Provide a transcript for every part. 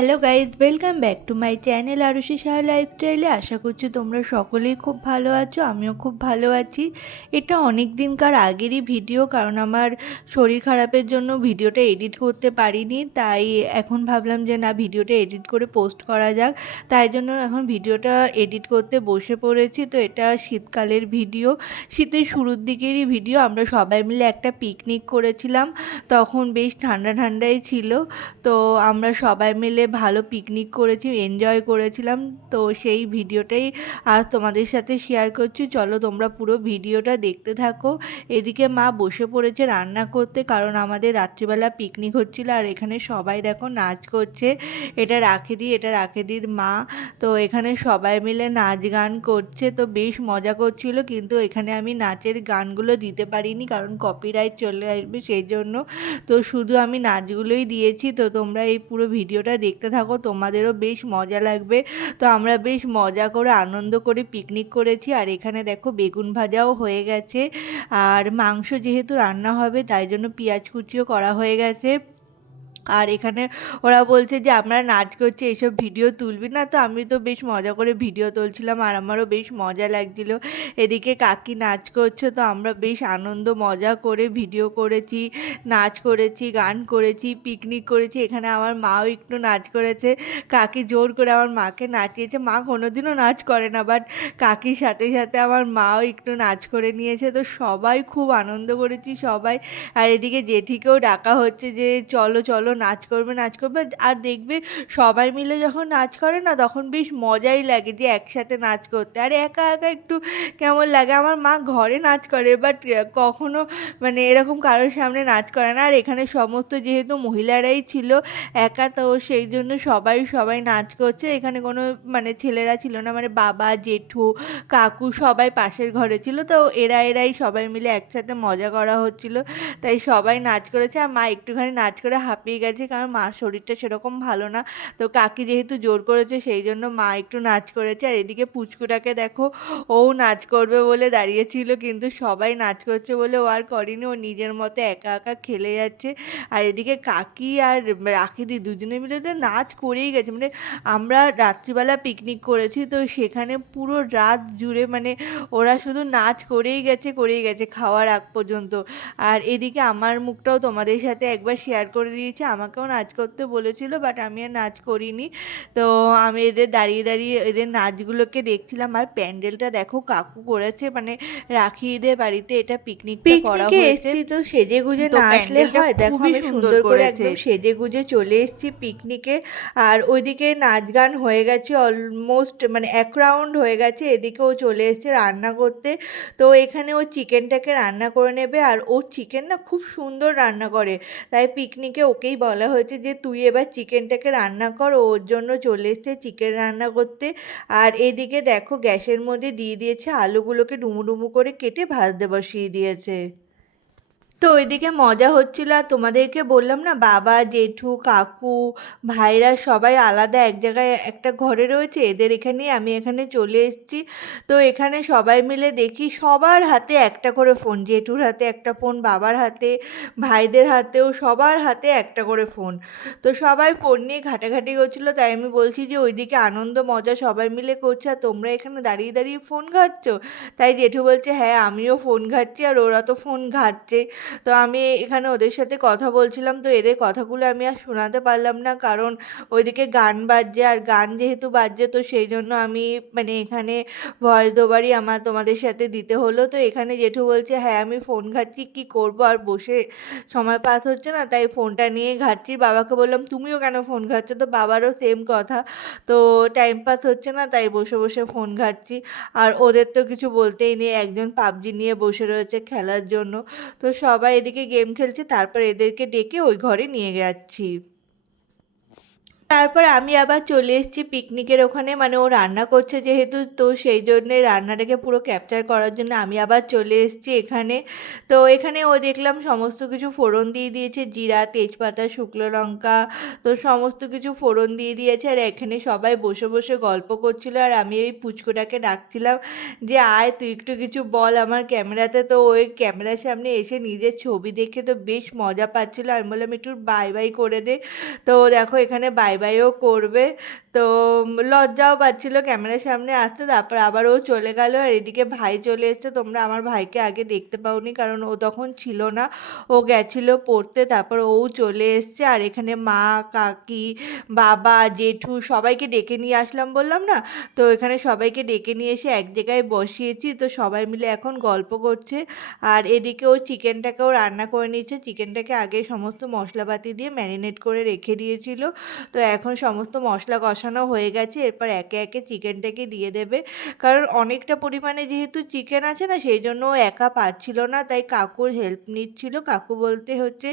Hello guys, welcome back to my channel Arushi Saha লাইফস্টাইলে। আশা করছি তোমরা সকলেই খুব ভালো আছো, আমিও খুব ভালো আছি। এটা অনেক দিনকার আগেরই ভিডিও, কারণ আমার শরীর খারাপের জন্য ভিডিওটা এডিট করতে পারিনি। তাই এখন ভাবলাম যে না, ভিডিওটা এডিট করে পোস্ট করা যাক। তাই জন্য এখন ভিডিওটা এডিট করতে বসে পড়েছি। তো এটা শীতকালের ভিডিও, শীতের শুরুর দিকেরই ভিডিও। আমরা সবাই মিলে একটা পিকনিক করেছিলাম, তখন বেশ ঠান্ডা ঠান্ডাই ছিল। তো আমরা সবাই মিলে ভালো পিকনিক করেছি, এনজয় করেছিলাম। তো সেই ভিডিওটাই আজ তোমাদের সাথে শেয়ার করছি। চলো তোমরা পুরো ভিডিওটা দেখতে থাকো। এদিকে মা বসে পড়েছে রান্না করতে, কারণ আমাদের রাত্রিবেলা পিকনিক হচ্ছিল। আর এখানে সবাই দেখো নাচ করছে। এটা রাখেদির মা। তো এখানে সবাই মিলে নাচ গান করছে, তো বেশ মজা করছিল। কিন্তু এখানে আমি নাচের গানগুলো দিতে পারিনি, কারণ কপিরাইট চলে আসবে সেই জন্য। তো শুধু আমি নাচগুলোই দিয়েছি। তো তোমরা এই পুরো ভিডিওটা দেখতে থাকো, তোমাদেরও বেশ মজা লাগবে। তো আমরা বেশ মজা করে আনন্দ করে পিকনিক করেছি। আর এখানে দেখো বেগুন ভাজাও হয়ে গেছে, আর মাংস যেহেতু রান্না হবে তাই জন্য পেঁয়াজ কুচিও করা হয়ে গেছে। আর এখানে ওরা বলছে যে আমরা নাচ করছি, এইসব ভিডিও তুলবি না। তো আমি তো বেশ মজা করে ভিডিও তুলছিলাম, আর আমারও বেশ মজা লাগছিল। এদিকে কাকি নাচ করছে, তো আমরা বেশ আনন্দ মজা করে ভিডিও করেছি, নাচ করেছি, গান করেছি, পিকনিক করেছি। এখানে আমার মাও একটু নাচ করেছে। কাকি জোর করে আমার মাকে নাচিয়েছে। মা কোনোদিনও নাচ করে না, বাট কাকির সাথে সাথে আমার মাও একটু নাচ করে নিয়েছে। তো সবাই খুব আনন্দ করেছি সবাই। আর এদিকে জেঠিকেও ডাকা হচ্ছে যে চলো চলো নাচ করবে নাচ করবে। আর দেখবে সবাই মিলে যখন নাচ করে না, তখন বেশ মজাই লাগে যে একসাথে নাচ করতে। আর একা একা একটু কেমন লাগে। আমার মা ঘরে নাচ করে, বাট কখনো মানে এরকম কারোর সামনে নাচ করে না। আর এখানে সমস্ত যেহেতু মহিলারাই ছিল একা, তো সেই জন্য সবাই সবাই নাচ করছে। এখানে কোনো মানে ছেলেরা ছিল না, মানে বাবা, জেঠু, কাকু সবাই পাশের ঘরে ছিল। তো এরাই সবাই মিলে একসাথে মজা করা হচ্ছিল। তাই সবাই নাচ করেছে। আর মা একটুখানি নাচ করে হাঁপিয়ে গেছে, কারণ মার শরীরটা সেরকম ভালো না। তো কাকি যেহেতু জোর করেছে সেই জন্য মা একটু নাচ করেছে। আর এদিকে পুচকুটাকে দেখো, ও নাচ করবে বলে দাঁড়িয়েছিল, কিন্তু সবাই নাচ করছে বলে ও আর করেনি। ও নিজের মতো একা একা খেলে যাচ্ছে। আর এদিকে কাকি আর রাখিদি দুজনে মিলে তো নাচ করেই গেছে। মানে আমরা রাত্রিবেলা পিকনিক করেছি, তো সেখানে পুরো রাত জুড়ে মানে ওরা শুধু নাচ করেই গেছে খাওয়ার আগ পর্যন্ত। আর এদিকে আমার মুখটাও তোমাদের সাথে একবার শেয়ার করে দিয়েছি। আমাকেও নাচ করতে বলেছিল, বাট আমি আর নাচ করিনি। তো আমি এদের দাঁড়িয়ে এদের নাচগুলোকে দেখছিলাম। আর প্যান্ডেলটা দেখো কাকু করেছে, মানে রাখি ঈদের বাড়িতে এটা পিকনিকটা করা হয়েছে। এসছি তো সেজে গুজে তো না আসলে প্যান্ডেলটা হয়। দেখো খুবই আমি সুন্দর সুন্দর করে করেছে। একদম সেজে গুজে চলে এসেছি পিকনিকে। আর ওইদিকে নাচ গান হয়ে গেছে অলমোস্ট, মানে এক রাউন্ড হয়ে গেছে। এদিকেও চলে এসেছে রান্না করতে। তো এখানে ও চিকেনটাকে রান্না করে নেবে। আর ও চিকেন না খুব সুন্দর রান্না করে, তাই পিকনিকে ওকেই বলা হয়েছে যে তুই এবার চিকেনটাকে রান্না কর। ওর জন্য চলে এসছে চিকেন রান্না করতে। আর এদিকে দেখো গ্যাসের মধ্যে দিয়ে দিয়েছে আলুগুলোকে ডুমু ডুমু করে কেটে ভাজতে বসিয়ে দিয়েছে। তো ওইদিকে মজা হচ্ছিল। আর তোমাদেরকে বললাম না, বাবা, জেঠু, কাকু, ভাইরা সবাই আলাদা এক জায়গায় একটা ঘরে রয়েছে। এদের এখানেই আমি এখানে চলে এসেছি। তো এখানে সবাই মিলে দেখি সবার হাতে একটা করে ফোন। জেঠুর হাতে একটা ফোন, বাবার হাতে, ভাইদের হাতেও সবার হাতে একটা করে ফোন। তো সবাই ফোন নিয়ে ঘাটাঘাটি করছিলো। তাই আমি বলছি যে ওইদিকে আনন্দ মজা সবাই মিলে করছে, আর তোমরা এখানে দাঁড়িয়ে দাঁড়িয়ে ফোন ঘাঁটছো। তাই জেঠু বলছে হ্যাঁ আমিও ফোন ঘাঁটছি, আর ওরা তো ফোন ঘাঁটছে। তো আমি এখানে ওদের সাথে কথা বলছিলাম। তো এদের কথাগুলো আমি আর শোনাতে পারলাম না, কারণ ওইদিকে গান বাজছে। আর গান যেহেতু বাজছে, তো সেই জন্য আমি মানে এখানে ভয়েস ওভারই আমার তোমাদের সাথে দিতে হলো। তো এখানে জেঠু বলছে হ্যাঁ আমি ফোন ঘাঁটছি, কী করবো, আর বসে সময় পাস হচ্ছে না, তাই ফোনটা নিয়ে ঘাঁটছি। বাবাকে বললাম তুমিও কেন ফোন ঘাঁটছো, তো বাবারও সেম কথা। তো টাইম পাস হচ্ছে না, তাই বসে বসে ফোন ঘাঁটছি। আর ওদের তো কিছু বলতেই নেই, একজন পাবজি নিয়ে বসে রয়েছে খেলার জন্য। তো সবাই এদিকে গেম খেলছে, তারপর এদেরকে ডেকে ওই ঘরে নিয়ে যাচ্ছি। তারপর আমি আবার চলে এসেছি পিকনিকের ওখানে, মানে ও রান্না করছে যেহেতু, তো সেই জন্যে রান্নাটাকে পুরো ক্যাপচার করার জন্য আমি আবার চলে এসেছি এখানে। তো এখানে ও দেখলাম সমস্ত কিছু ফোড়ন দিয়ে দিয়েছে, জিরা, তেজপাতা, শুকনো লঙ্কা, তো সমস্ত কিছু ফোড়ন দিয়ে দিয়েছে। আর এখানে সবাই বসে বসে গল্প করছিল। আর আমি ওই পুচকুটাকে ডাকছিলাম যে আয় তুই একটু কিছু বল আমার ক্যামেরাতে। তো ওই ক্যামেরার সামনে এসে নিজের ছবি দেখে তো বেশ মজা পাচ্ছিল। আমি বললাম একটু বাই বাই করে দে। তো দেখো এখানে বাই বাইও করবে। তো লজ্জাও পাচ্ছিল ক্যামেরার সামনে আসতে। তারপর আবার ও চলে গেল। আর এদিকে ভাই চলে এসছে। তোমরা আমার ভাইকে আগে দেখতে পাওনি, কারণ ও তখন ছিল না, ও গেছিল পড়তে। তারপর ও চলে এসছে। আর এখানে মা, কাকি, বাবা, জেঠু সবাইকে ডেকে নিয়ে আসলাম বললাম না, তো এখানে সবাইকে ডেকে নিয়ে এসে এক জায়গায় বসিয়েছি। তো সবাই মিলে এখন গল্প করছে। আর এদিকে ও চিকেনটাকেও রান্না করে নিচ্ছে। চিকেনটাকে আগে সমস্ত মশলাপাতি দিয়ে ম্যারিনেট করে রেখে দিয়েছিল। তো এখন সমস্ত মশলা কষানো হয়ে গেছে। এরপর একে একে চিকেনটাকে দিয়ে দেবে, কারণ অনেকটা পরিমাণে যেহেতু চিকেন আছে না, সেই জন্য ও একা পারছিল না, তাই কাকুর হেল্প নিচ্ছিল। কাকু বলতে হচ্ছে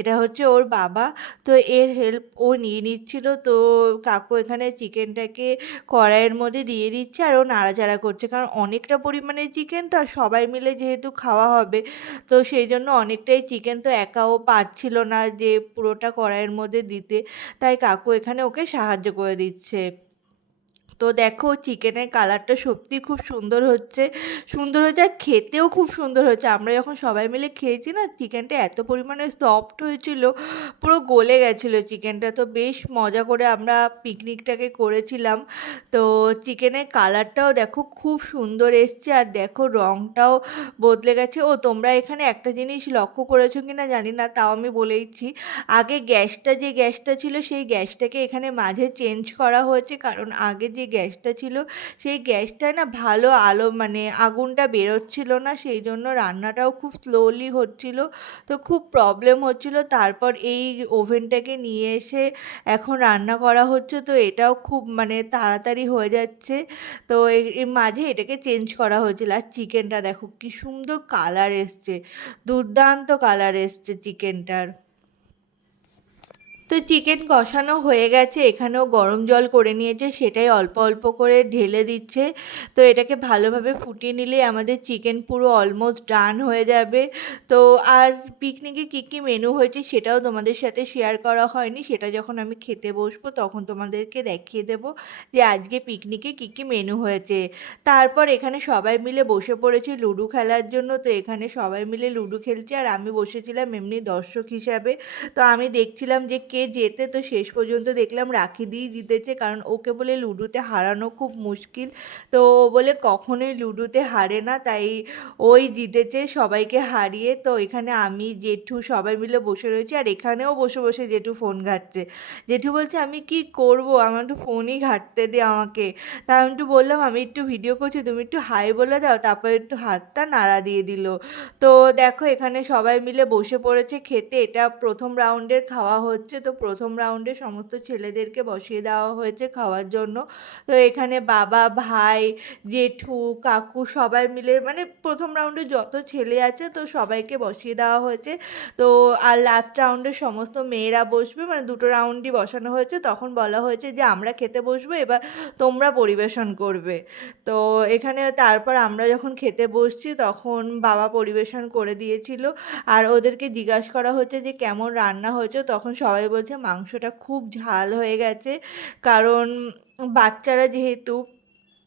এটা হচ্ছে ওর বাবা, তো এর হেল্প ও নিয়ে নিচ্ছিল। তো কাকু এখানে চিকেনটাকে কড়াইয়ের মধ্যে দিয়ে দিচ্ছে আর ও নাড়াচাড়া করছে, কারণ অনেকটা পরিমাণে চিকেন তো, আর সবাই মিলে যেহেতু খাওয়া হবে, তো সেই জন্য অনেকটাই চিকেন, তো একা ও পারছিল না যে পুরোটা কড়াইয়ের মধ্যে দিতে, তাই কাকু এখানে ওকে সাহায্য করে দিচ্ছে। তো দেখো চিকেনের কালারটা সত্যি খুব সুন্দর হচ্ছে, সুন্দর হয়েছে আর খেতেও খুব সুন্দর হয়েছে। আমরা যখন সবাই মিলে খেয়েছি না, চিকেনটা এত পরিমাণে সফট হয়েছিল, পুরো গলে গেছিলো চিকেনটা। তো বেশ মজা করে আমরা পিকনিকটাকে করেছিলাম। তো চিকেনের কালারটাও দেখো খুব সুন্দর এসছে, আর দেখো রঙটাও বদলে গেছে। ও তোমরা এখানে একটা জিনিস লক্ষ্য করেছো কি না জানি না, তাও আমি বলেইছি। আগে যে গ্যাসটা ছিল সেই গ্যাসটাকে এখানে মাঝে চেঞ্জ করা হয়েছে, কারণ আগে যে গ্যাসটা ছিল সেই গ্যাসটায় না ভালো আলো মানে আগুনটা বেরোচ্ছিল না, সেই জন্য রান্নাটাও খুব স্লোলি হচ্ছিল। তো খুব প্রবলেম হচ্ছিল। তারপর এই ওভেনটাকে নিয়ে এসে এখন রান্না করা হচ্ছে, তো এটাও খুব মানে তাড়াতাড়ি হয়ে যাচ্ছে। তো এর মাঝে এটাকে চেঞ্জ করা হয়েছিল। আর চিকেনটা দেখো কি সুন্দর কালার এসছে, দুর্দান্ত কালার এসছে চিকেনটার। তো চিকেন কষানো হয়ে গেছে, এখানেও গরম জল করে নিয়েছে, সেটাই অল্প অল্প করে ঢেলে দিচ্ছে। তো এটাকে ভালোভাবে ফুটিয়ে নিলেই আমাদের চিকেন পুরো অলমোস্ট ডান হয়ে যাবে। তো আর পিকনিকে কী কী মেনু হয়েছে সেটাও তোমাদের সাথে শেয়ার করা হয়নি, সেটা যখন আমি খেতে বসবো তখন তোমাদেরকে দেখিয়ে দেবো যে আজকে পিকনিকে কী কী মেনু হয়েছে। তারপর এখানে সবাই মিলে বসে পড়েছি লুডো খেলার জন্য। তো এখানে সবাই মিলে লুডো খেলছে আর আমি বসেছিলাম এমনি দর্শক হিসাবে। তো আমি দেখছিলাম যে কে জেতে। তো শেষ পর্যন্ত দেখলাম রাখিদিই জিতেছে, কারণ ওকে বলে লুডোতে হারানো খুব মুশকিল। তো ও বলে কখনোই লুডোতে হারে না, তাই ওই জিতেছে সবাইকে হারিয়ে। তো এখানে আমি, জেঠু সবাই মিলে বসে রয়েছি, আর এখানেও বসে বসে জেঠু ফোন ঘাঁটছে। জেঠু বলছে আমি কি করব, আমার তো ফোনই ঘাঁটতে দে আমাকে। তা আমি একটু বললাম আমি একটু ভিডিও করছি, তুমি একটু হাই বলে দাও, তারপরে একটু হাতটা নাড়া দিয়ে দিল। তো দেখো এখানে সবাই মিলে বসে পড়েছে খেতে। এটা প্রথম রাউন্ডের খাওয়া হচ্ছে। তো প্রথম রাউন্ডে সমস্ত ছেলেদেরকে বসিয়ে দেওয়া হয়েছে খাওয়ার জন্য। তো এখানে বাবা, ভাই, জেঠু, কাকু সবাই মিলে মানে প্রথম রাউন্ডে যত ছেলে আছে তো সবাইকে বসিয়ে দেওয়া হয়েছে। তো আর লাস্ট রাউন্ডে সমস্ত মেয়েরা বসবে, মানে দুটো রাউন্ডই বসানো হয়েছে। তখন বলা হয়েছে যে আমরা খেতে বসবো, এবার তোমরা পরিবেশন করবে। তো এখানে তারপর আমরা যখন খেতে বসছি তখন বাবা পরিবেশন করে দিয়েছিল। আর ওদেরকে জিজ্ঞাসা করা হচ্ছে যে কেমন রান্না হয়েছে, তখন সবাই বলছে মাংসটা খুব ঝাল হয়ে গেছে, কারণ বাচ্চারা যেহেতু,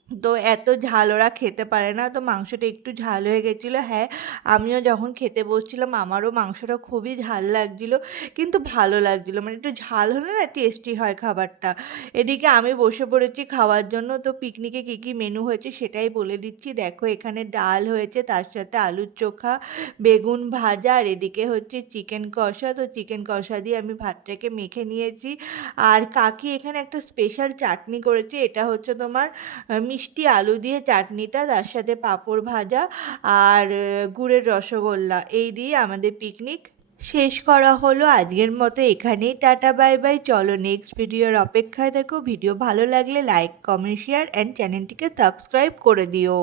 তো এত ঝাল ওরা খেতে পারে না, তো মাংসটা একটু ঝাল হয়ে গেছিলো। হ্যাঁ, আমিও যখন খেতে বসছিলাম আমারও মাংসটা খুবই ঝাল লাগছিলো, কিন্তু ভালো লাগছিলো, মানে একটু ঝাল হলে না টেস্টি হয় খাবারটা। এদিকে আমি বসে পড়েছি খাওয়ার জন্য। তো পিকনিকে কী কী মেনু হয়েছে সেটাই বলে দিচ্ছি। দেখো এখানে ডাল হয়েছে, তার সাথে আলুর চোখা, বেগুন ভাজা, আর এদিকে হচ্ছে চিকেন কষা। তো চিকেন কষা দিয়ে আমি ভাতটাকে মেখে নিয়েছি। আর কাকি এখানে একটা স্পেশাল চাটনি করেছে, এটা হচ্ছে তোমার মিষ্টি আলু দিয়ে চাটনিটা, তার সাথে পাঁপড় ভাজা আর গুড়ের রসগোল্লা, এই দিয়ে আমাদের পিকনিক শেষ করা হলো। আজকের মতো এখানেই টাটা বাই বাই। চলো নেক্সট ভিডিওর অপেক্ষায় দেখো। ভিডিও ভালো লাগলে লাইক, কমেন্ট, শেয়ার অ্যান্ড চ্যানেলটিকে সাবস্ক্রাইব করে দিও।